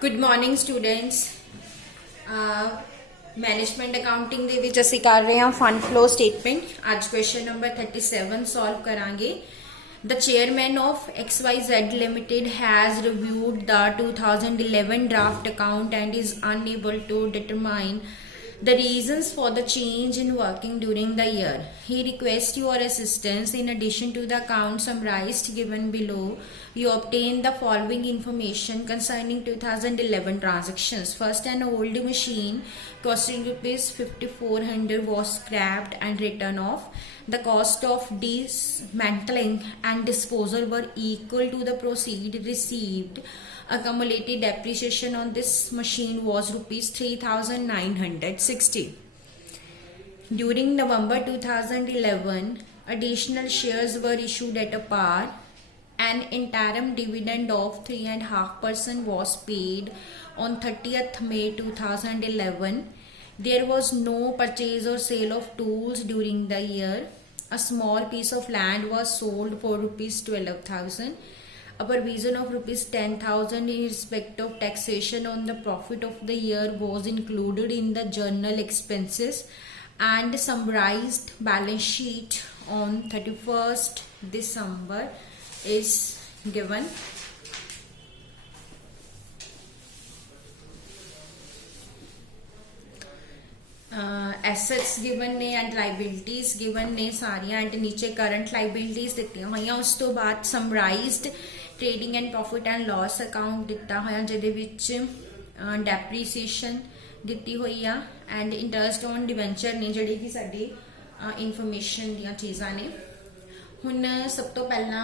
Good morning students. Management accounting ਦੇ ਵਿੱਚ ਅਸੀਂ ਕਰ ਰਹੇ ਹਾਂ ਫੰਡ ਫਲੋ ਸਟੇਟਮੈਂਟ। ਅੱਜ ਕੁਐਸਚਨ ਨੰਬਰ 37 ਸੋਲਵ ਕਰਾਂਗੇ। The chairman of XYZ Limited has reviewed the 2011 draft account and is unable to determine the reasons for the change in working during the year. He requests your assistance. In addition to the account summarized given below, you obtain the following information concerning 2011 transactions. First, an old machine costing rupees 5400 was scrapped and written off. The cost of dismantling and disposal were equal to the proceed received. Accumulated depreciation on this machine was rupees 3960. During November 2011, additional shares were issued at a par. An interim dividend of 3.5% was paid on 30th May 2011. There was no purchase or sale of tools during the year. A small piece of land was sold for rupees 12,000. A provision of rupees 10,000 in respect of taxation on the profit of the year was included in the journal expenses, and summarized balance sheet on 31st December is given. Assets given ने and liabilities given ने सारिया and नीचे current liabilities दित्तियां होईयां। उस तो बाद summarised trading and profit and loss account दिता होया जिहदे विच डेप्रीसीएशन दित्ती होई आ एंड इंटरस्ट ऑन डिवेंचर ने जिहड़ी कि साडी इनफॉर्मेशन दियां चीज़ां ने। हुण सब तो पहला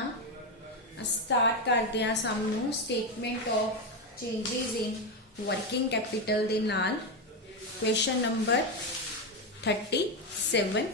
स्टार्ट करते हैं सानू statement of changes in working capital दे नाल। Question number 37।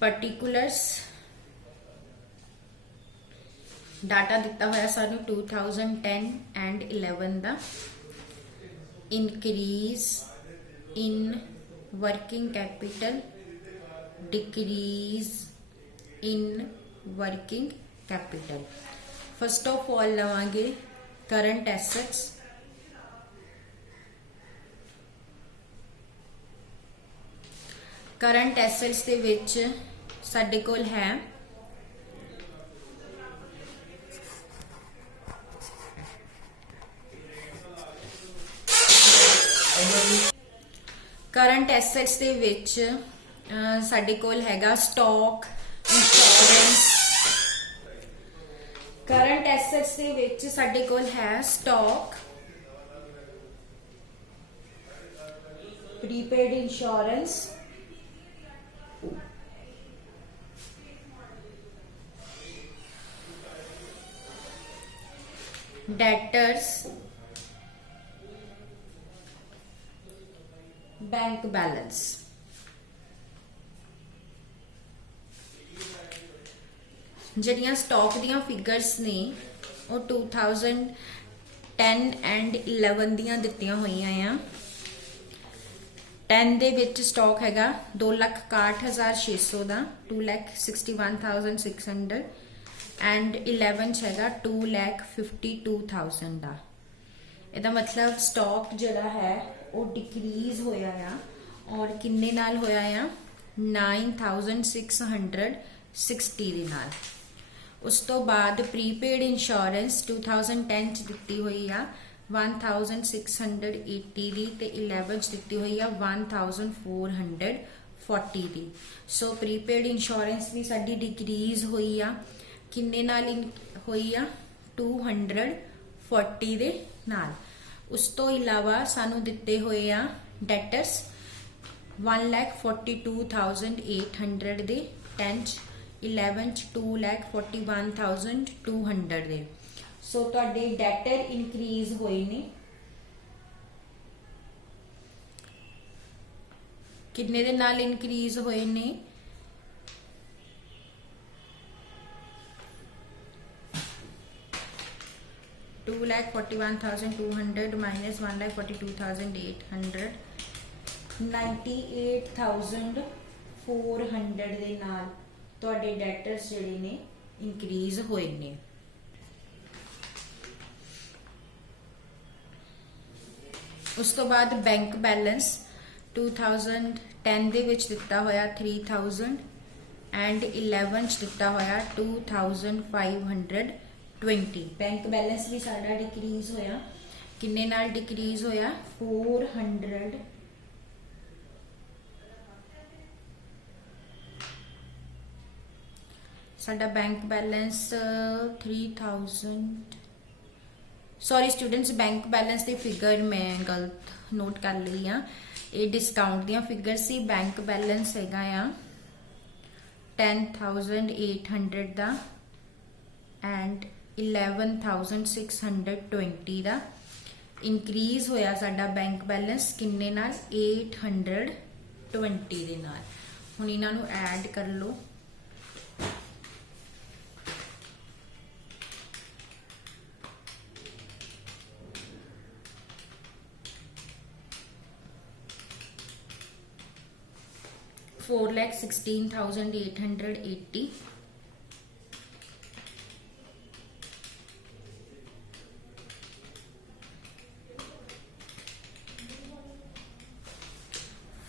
पर्टिकुलर्स डाटा दिता होया सानू 2010 एंड 11 दा। Increase in working capital, decrease in working capital. First of all लवांगे करंट एसेट्स। करंट एसेट्स दे विच साडे कोल है करंट एसेट्स दे विच साडे कोल हैगा स्टॉक, इंश्योरेंस। करंट एसेट्स दे विच साडे कोल है stock, prepaid insurance, debtors, bank balance. जड़ियां स्टॉक दियां फिगर्स ने वो 2010 एंड 11 दियां दित्तियां होईयां आ। 10 दे विच स्टॉक हैगा 2,61,600 दा, 2,61,600 एंड 11 हैगा 2,52,000 दा। इहदा मतलब स्टॉक जिहड़ा है वो डिक्रीज होया आ और किन्ने नाल होया आ 9,660 दे नाल। उस तो बाद प्रीपेड इंश्योरेंस 2010 च दित्ती हुई आ 1,680 दी ते 11 च दित्ती हुई आ 1,440 दी। सो प्रीपेड इंश्योरेंस भी साडी डिक्रीज हुई आ किन्ने नाल हुई आ 240 ਦੇ ਨਾਲ। ਉਸ ਤੋਂ ਇਲਾਵਾ ਸਾਨੂੰ ਦਿੱਤੇ ਹੋਏ ਆ ਡੈਟਰਸ 1,42,800 ਦੇ 10 ਚ, 11 ਚ 2,41,200 ਦੇ। ਸੋ ਤੁਹਾਡੇ ਡੈਟਰ ਇਨਕਰੀਜ਼ ਹੋਏ ਨੇ ਕਿੰਨੇ ਦੇ ਨਾਲ ਇਨਕਰੀਜ਼ ਹੋਏ ਨੇ 2,41,200 minus 1,42,800 98,400 ਦੇ ਨਾਲ ਤੁਹਾਡੇ ਡੈਟਰਸ ਜਿਹੜੇ ਨੇ ਇਨਕਰੀਜ਼ ਹੋਏ ਨੇ। ਉਸ ਤੋਂ ਬਾਅਦ ਬੈਂਕ ਬੈਲੈਂਸ 2010 ਦੇ ਵਿੱਚ ਦਿੱਤਾ ਹੋਇਆ 3,000 ਐਂਡ 11 ਚ ਦਿੱਤਾ ਹੋਇਆ 2,520। ਬੈਂਕ ਬੈਲੈਂਸ ਵੀ ਸਾਡਾ ਡਿਕਰੀਜ਼ ਹੋਇਆ ਕਿੰਨੇ ਨਾਲ ਡਿਕਰੀਜ਼ ਹੋਇਆ 400 ਸਾਡਾ bank balance 3000 sorry students bank balance ਦੀ ਫਿਗਰ ਮੈਂ ਗਲਤ ਨੋਟ ਕਰ ਲਈ ਆ ਇਹ ਡਿਸਕਾਊਂਟ ਦੀਆਂ ਫਿਗਰ ਸੀ ਬੈਂਕ ਬੈਲੈਂਸ ਹੈਗਾ ਆ 10,800 ਦਾ ਐਂਡ 11,620 ਦਾ ਇਨਕਰੀਜ਼ ਹੋਇਆ ਸਾਡਾ ਬੈਂਕ ਬੈਲੈਂਸ ਕਿੰਨੇ ਨਾਲ 820 ਦੇ ਨਾਲ। ਹੁਣ ਇਹਨਾਂ ਨੂੰ ਐਡ ਕਰ ਲਓ $4,16,880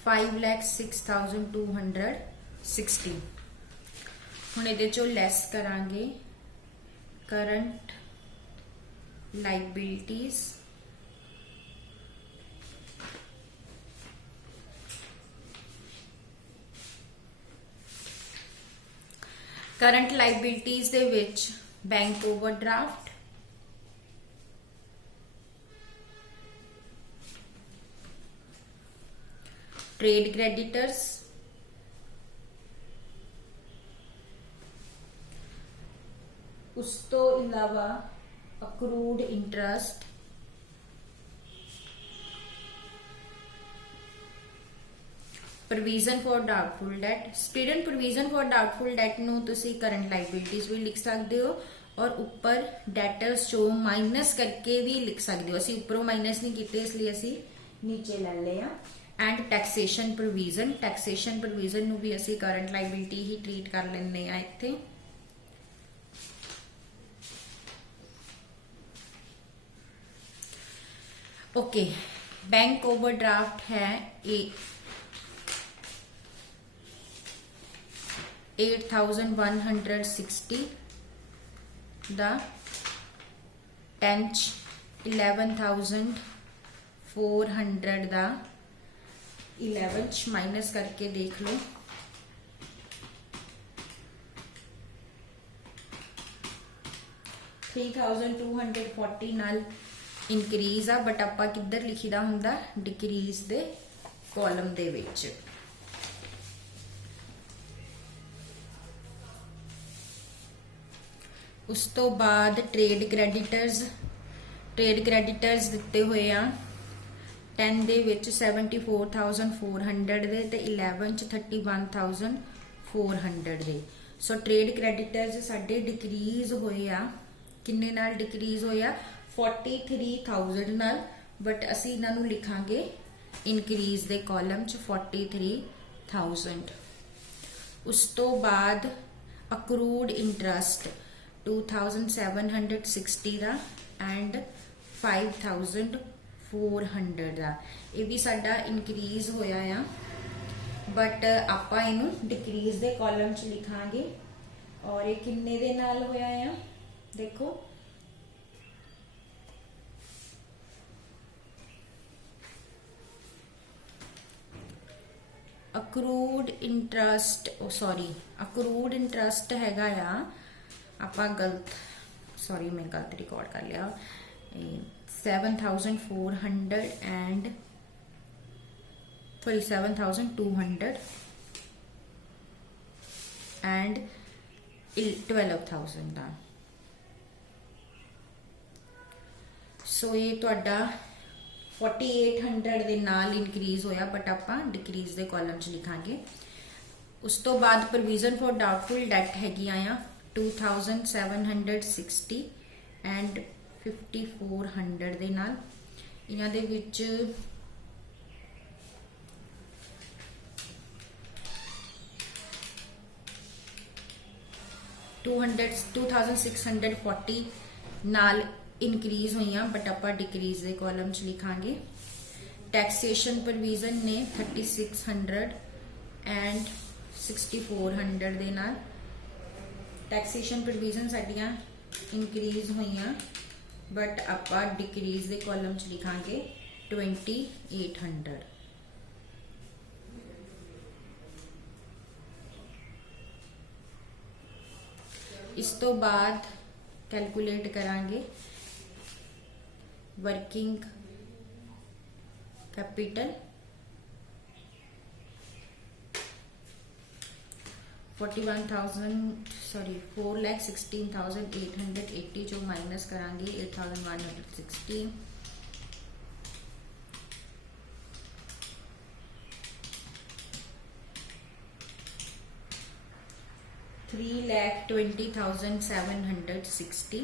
$5,06,260। ਹੁਣ ਇਹਦੇ ਚੋਂ ਲੈਸ ਕਰਾਂਗੇ ਕਰੰਟ ਲਾਇਬਿਲਿਟੀਜ਼ ਕਰੰਟ ਲਾਇਬਿਲਿਟੀਜ਼ ਦੇ ਵਿੱਚ ਬੈਂਕ ਓਵਰਡਰਾਫਟ ट्रेड क्रेडिटर्स उस तो इलावा accrued interest provision for doubtful debt student provision for doubtful debt नूं तुसी करंट लाइबिलिटीज भी लिख सकते हो और ऊपर डेटर्स चो माइनस करके भी लिख सकते हो। असी ऊपरों माइनस नहीं किए इसलिए असी नीचे ले लिया। एंड टैक्सेशन प्रोविजन नूं भी असी करंट लाइबिलिटी ही ट्रीट कर लेने आ इत्थे। ओके बैंक ओवरड्राफ्ट है 8,160 दा 10 11,400 दा 11 माइनस करके देख लो 3,240 नाल इनक्रीज आ बट आपां किधर लिखीदा हुंदा डिक्रीज दे कॉलम दे विच। उस तो बाद ट्रेड क्रेडिटर्स दिते हुए आ 10 दे विच 74,400 दे ते 11 च 31,400 दे। सो ट्रेड क्रेडिटर्स साडे डिक्रीज होए आ किन्ने नाल डिक्रीज होया 43,000 नाल बट असी इन्हां नूं लिखांगे इनक्रीज दे कॉलम च 43,000। उस तो बाद अक्रूड इंटरेस्ट 2,760 दा एंड 5,400 दा ये भी साडा इनक्रीज होया आ बट आपां इनू डिक्रीज दे कॉलम च लिखांगे। और ये किन्ने दे नाल होया आ देखो अक्रूड इंटरेस्ट हैगा आ आपां गलत सॉरी मैं गलत रिकॉर्ड कर लिया, 7,400 एंड सॉरी 7,200 एंड 12,000 का। सो ये तुहाडा 4,800 दे नाल इनक्रीज होया, बट आपां डिक्रीज दे कॉलम च लिखांगे। उस तो बाद प्रोविजन फॉर डाउटफुल डेट हैगी आ 2,760 एंड 5,400 दे नाल। इन्हां दे विच 2,640 नाल इनक्रीज हुई, बट आपां डिक्रीज दे कॉलम च लिखांगे। टैक्सेशन प्रोविजन ने 3,600 एंड 6,400 दे नाल। टैक्सेशन प्रोविजन साडियां इनक्रीज हुई, बट आपां डिक्रीज दे कॉलम च लिखांगे 2,800। इस तो बाद कैलकुलेट करांगे वर्किंग कैपिटल। 4,16,880 जो माइनस करांगे 8,116, 3,20,760,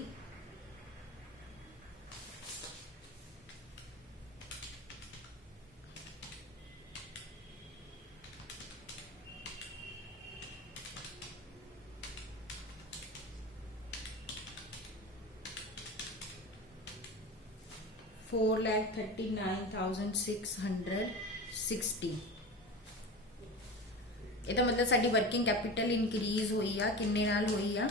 $4,39,660। ਇਹਦਾ मतलब साडी वर्किंग कैपिटल इनक्रीज हुई आ, किन्ने नाल हुई आ,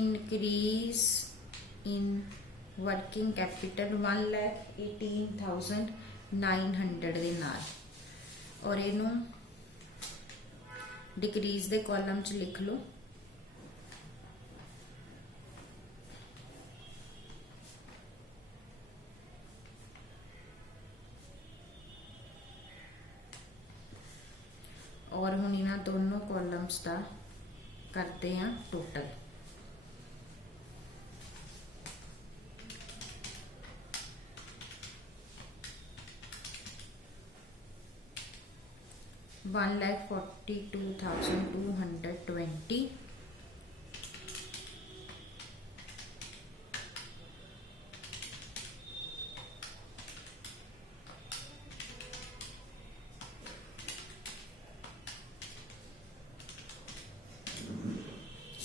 इनक्रीज इन वर्किंग कैपिटल 1,18,900 दे नाल। और इनू डिक्रीज दे कॉलम च लिख लो। और हम इन्हां दोनों कॉलम्स का करते हैं टोटल। $1,42,220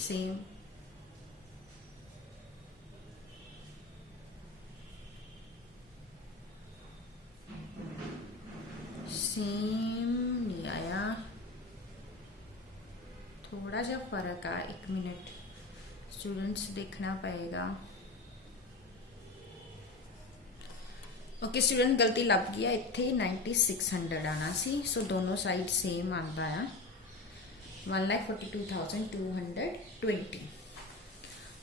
सेम। सेम नहीं आया, थोड़ा जा फर्क आ, 1 मिनट स्टूडेंट्स देखना पड़ेगा। ओके स्टूडेंट गलती लग गई है, इत्थे 9,600 आना सी। सो दोनों साइड सेम आता है 1,42,220।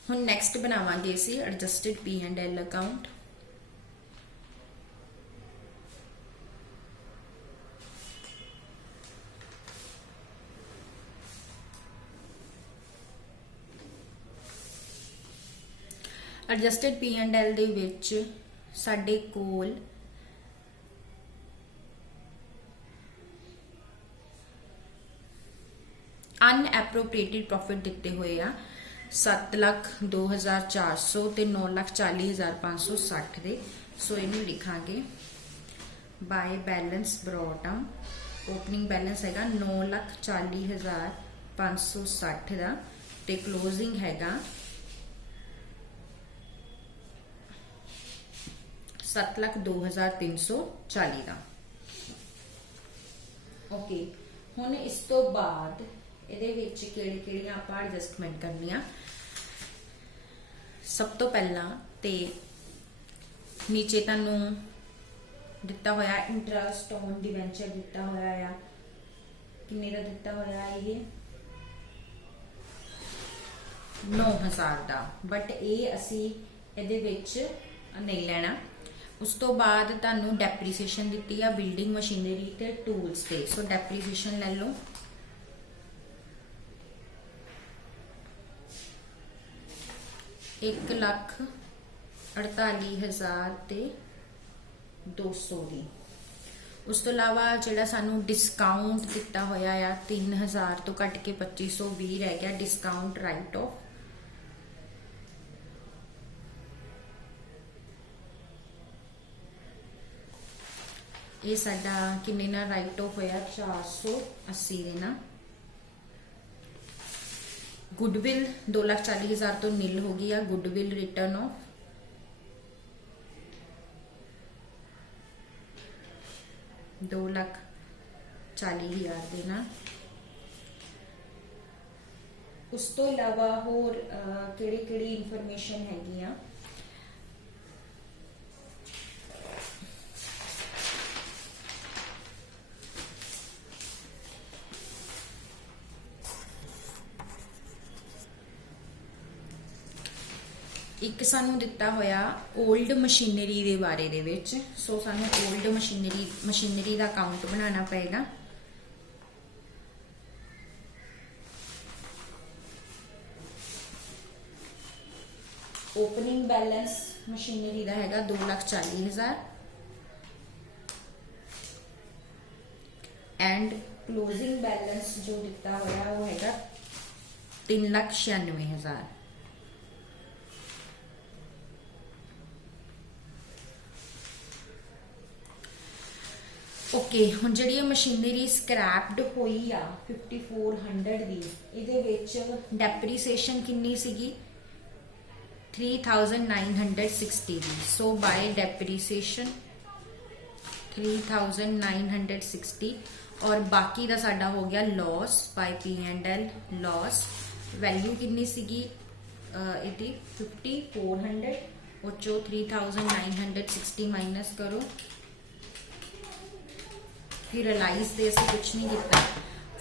हुण नैक्सट बनावांगे असी adjusted P&L account. Adjusted P&L दे विच साडे कोल अनएप्रोप्रिएटेड प्रॉफिट दिते हुए आ 7,02,400 ते 9,40,560 दे। सो इनू लिखांगे by balance brought down. Opening balance हैगा 9,40,560 दा ते क्लोजिंग हैगा 7,02,340 दा। ओके हुण इस तो बाद ਇਹਦੇ ਵਿੱਚ ਕਿਹੜੀਆਂ ਆਪਾਂ ਐਡਜਸਟਮੈਂਟ ਕਰਨੀਆਂ। ਸਭ ਤੋਂ ਪਹਿਲਾਂ ਤੇ ਨੀਚੇ ਤੁਹਾਨੂੰ ਦਿੱਤਾ ਹੋਇਆ ਇੰਟਰਸਟ ਔਨ ਡਿਬੈਂਚਰ ਦਿੱਤਾ ਹੋਇਆ ਆ, ਕਿੰਨੇ ਦਾ ਦਿੱਤਾ ਹੋਇਆ ਇਹ 9000 ਦਾ, बट ये असी ਇਹਦੇ ਵਿੱਚ नहीं लेना। उस तो बाद ਤੁਹਾਨੂੰ डेप्रीसीएशन ਦਿੱਤੀ ਆ बिल्डिंग मशीनरी ਤੇ टूल्स ਤੇ। सो डेप्रीसीएशन ले लो, 1,48,200 ਦੀ। उस तो इलावा ਜਿਹੜਾ ਸਾਨੂੰ डिस्काउंट ਦਿੱਤਾ ਹੋਇਆ ਆ 3000 ਤੋਂ ਕੱਟ ਕੇ 2520 ਰਹਿ ਗਿਆ डिस्काउंट राइट ऑफ। ਇਹ ਸਾਡਾ ਕਿੰਨੇ ਨਾਲ ਰਾਈਟ ਆਫ ਹੋਇਆ 480 ਦੇ ਨਾਲ। गुडविल 2,40,000 तो नील हो गया, गुडविल रिटर्न ऑफ 2,40,000 ਦੇ ਨਾਲ। उस तो इलावा होर केड़ी इंफॉर्मेशन हैगी आ, एक सानू दिता होया ओल्ड मशीनरी दे बारे दे विच। सो सानू ओल्ड मशीनरी दा अकाउंट बनाना पएगा। ओपनिंग बैलेंस मशीनरी दा हैगा 2,40,000 एंड क्लोजिंग बैलेंस जो दिता होया वो हैगा 3,96,000। ओके, हुण जिहड़ी मशीनरी स्क्रैप्ड हुई आ 5400 दी, इहदे विच डेप्रीसीएशन किन्नी सीगी 3,960 दी। सो बाय डेप्रीसीएशन 3,960 और बाकी दा साडा हो गया loss by P&L loss. Value किन्नी सीगी इहदी 5400, उचो 3,960 माइनस करो, फिर रिलाइज दे असीं कुछ नहीं किया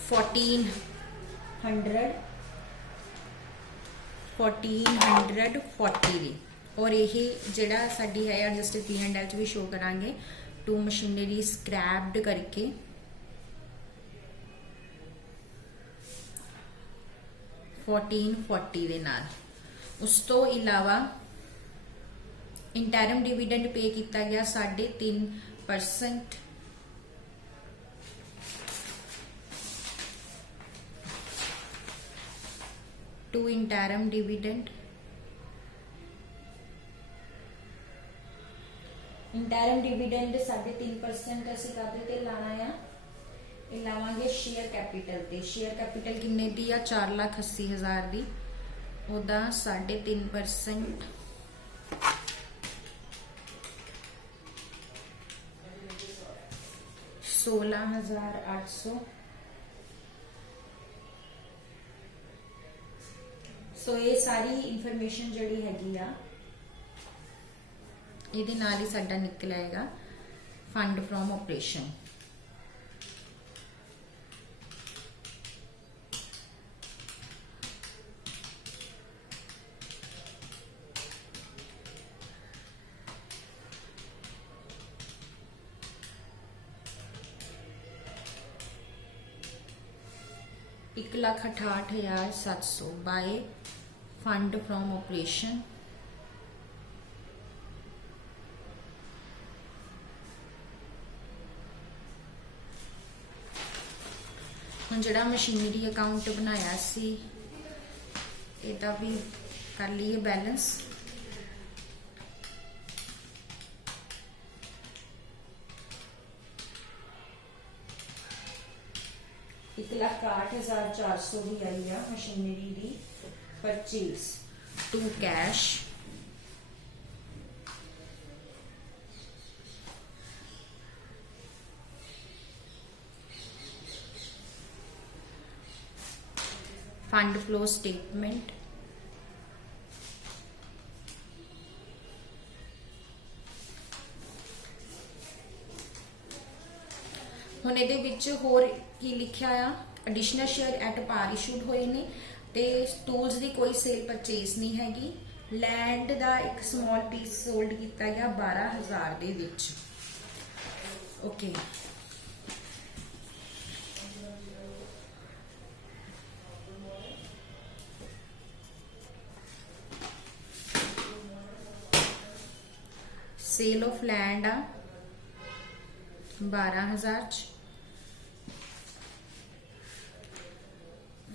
1440 दी। और यही जिहड़ा साडी है एडजस्टेड P&L च भी शो करांगे टू मशीनरी स्क्रैप्ड करके 1440 दे नाल। उस तो इलावा इंटरम डिविडेंड पे किया गया 3.5%। Two interim dividend, interim dividend 3.5% असीं काहदे ते लाना है, लावांगे शेयर कैपिटल ते। शेयर कैपिटल किन्ने दी आ 4,80,000 दी, ओदा 3.5% 16,800। सो ये सारी इंफॉर्मेशन जिहड़ी हैगी आ इहदे नाल ही साडा निकल आएगा फंड फ्रॉम ऑपरेशन। एक 1,68,700 बाय फंड फ्रॉम ऑपरेशन। हुण जिहड़ा मशीनरी अकाउंट बनाया सी इहदा भी कर लीए बैलेंस। एक 1,68,400 की आई है मशीनरी की purchase to cash. Fund flow statement, हुण इहदे विच होर की लिखिया आ, additional share at par issued होए ने ਤੇ ਟੂਲਸ ਦੀ ਕੋਈ ਸੇਲ ਪਰਚੇਸ ਨਹੀਂ ਹੈਗੀ। ਲੈਂਡ ਦਾ ਇੱਕ ਸਮਾਲ ਪੀਸ ਸੋਲਡ ਕੀਤਾ ਗਿਆ 12,000 ਦੇ ਵਿੱਚ। ਓਕੇ, सेल ऑफ लैंड आ 12,000।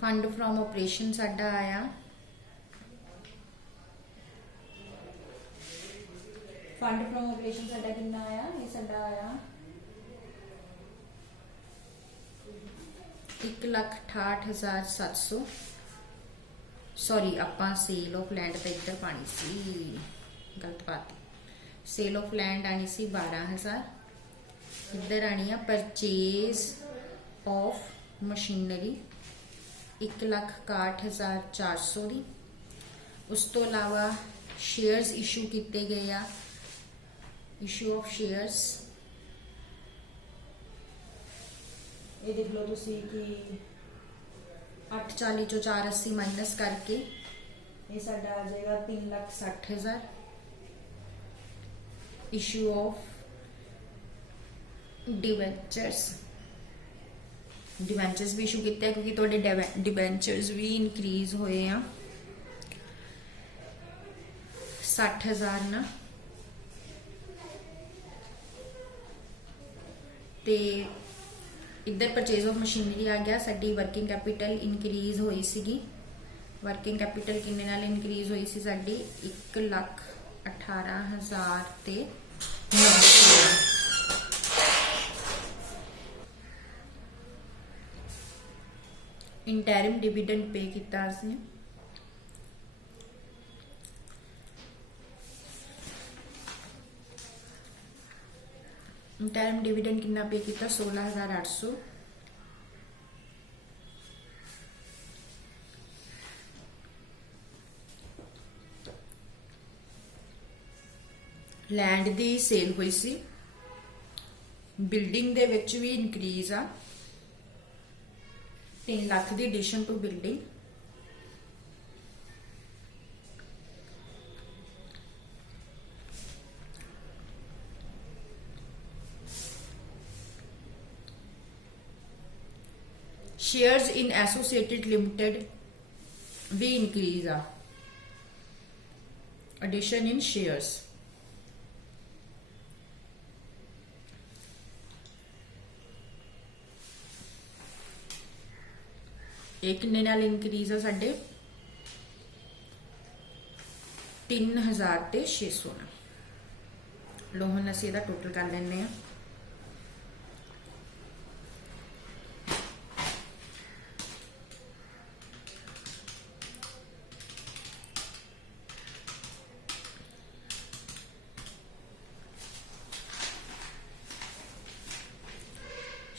फंड फ्रॉम ऑपरेशन साडा आया फंड फ्रॉम ऑपरेशन साडा कितना आया, ये साडा आया 1,68,700। सॉरी, आपां सेल ऑफ लैंड तो इधर पानी सी, गलत पाती। सेल ऑफ लैंड आनी सी 12,000, इधर आनी है परचेज ऑफ मशीनरी 1,61,400 दी। उस तो अलावा शेयर्स इशू किए गए आ, इशू ऑफ शेयर्स ये देख लो तुसी कि 840 चो 480 माइनस करके ये साडा आ जाएगा 3,60,000। इशू ऑफ डिवेंचर्स, डिवेंचर्स भी इशू किया क्योंकि थोड़े डिवेंचर्स भी इनक्रीज होए हैं 60,000 ना। ते इधर परचेज ऑफ मशीनरी आ गया। साडी वर्किंग कैपिटल इनक्रीज हुई सी। वर्किंग कैपिटल किन्ने नाल इनक्रीज हुई सी साडी 1,18,000 ते 900। इंटरिम डिविडेंड पे किया उसने, इंटरिम डिविडेंड कितना पे किया 16,800। लैंड दी सेल हुई सी। बिल्डिंग दे विच भी इनक्रीज आ 3 लाख की addition to building. Shares in associated limited भी इनक्रीज आ, एडिशन इन शेयर्स। एक किन्ने नाल इनक्रीज है साडे 3,000 ते 600 ना। लो हुण असीं इहदा टोटल कर लैंदे आ।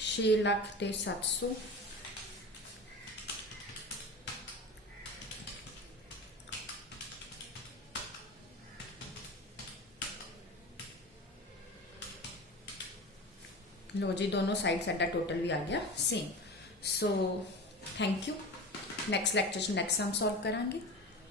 छे लाख ते 700। लो जी, दोनों साइड साडा टोटल भी आ गया same. So thank you. Next lecture next हम सॉल्व करांगे।